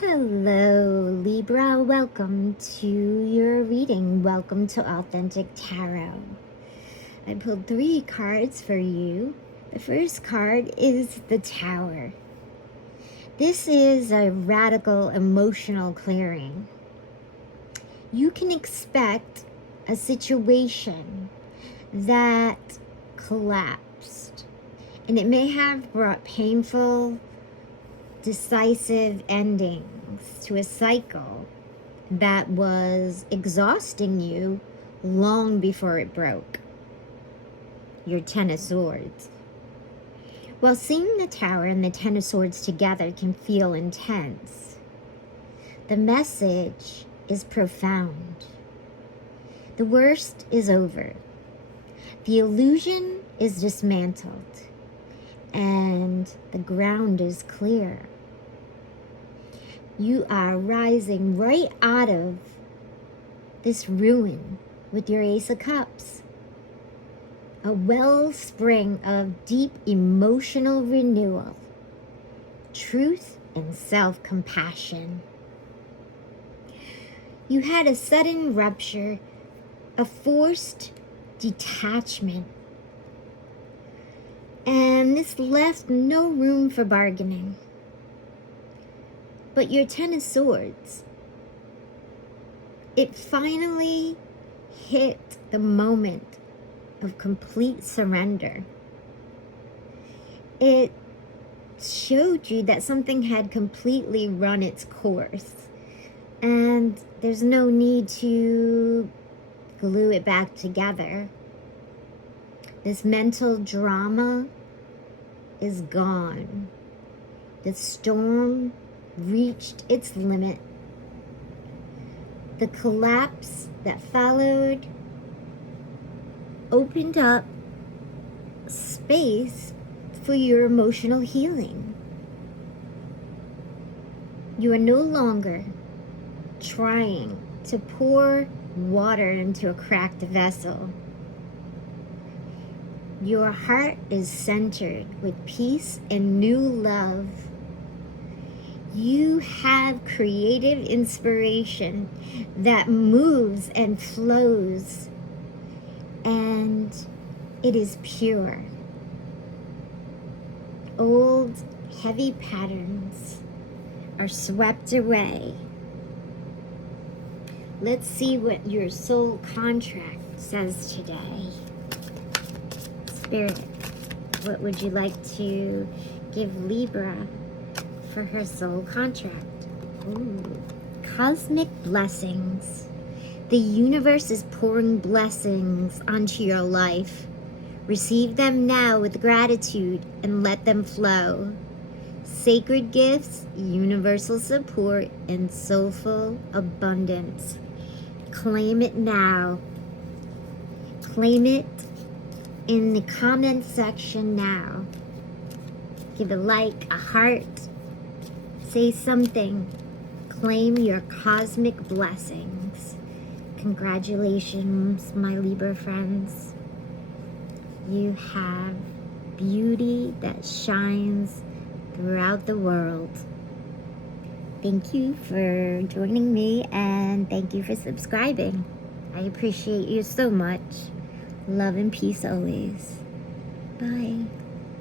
Hello, Libra. Welcome to your reading. Welcome to Authentic Tarot. I pulled 3 cards for you. The first card is the Tower. This is a radical emotional clearing. You can expect a situation that collapsed, and it may have brought painful, decisive endings to a cycle that was exhausting you long before it broke. Your Ten of Swords. While seeing the Tower and the Ten of Swords together can feel intense, the message is profound. The worst is over. The illusion is dismantled, and the ground is clear. You are rising right out of this ruin with your Ace of Cups. A wellspring of deep emotional renewal, truth, and self-compassion. You had a sudden rupture, a forced detachment, and this left no room for bargaining. But your Ten of Swords, it finally hit the moment of complete surrender. It showed you that something had completely run its course, and there's no need to glue it back together. This mental drama is gone. The storm reached its limit. The collapse that followed opened up space for your emotional healing. You are no longer trying to pour water into a cracked vessel. Your heart is centered with peace and new love. You have creative inspiration that moves and flows, and it is pure. Old, heavy patterns are swept away. Let's see what your soul contract says today. Spirit, what would you like to give Libra for her soul contract? Ooh, cosmic blessings. The universe is pouring blessings onto your life. Receive them now with gratitude and let them flow. Sacred gifts, universal support, and soulful abundance. Claim it now. Claim it in the comment section now. Give a like, a heart. Say something. Claim your cosmic blessings. Congratulations, my Libra friends. You have beauty that shines throughout the world. Thank you for joining me, and thank you for subscribing. I appreciate you so much. Love and peace always. Bye.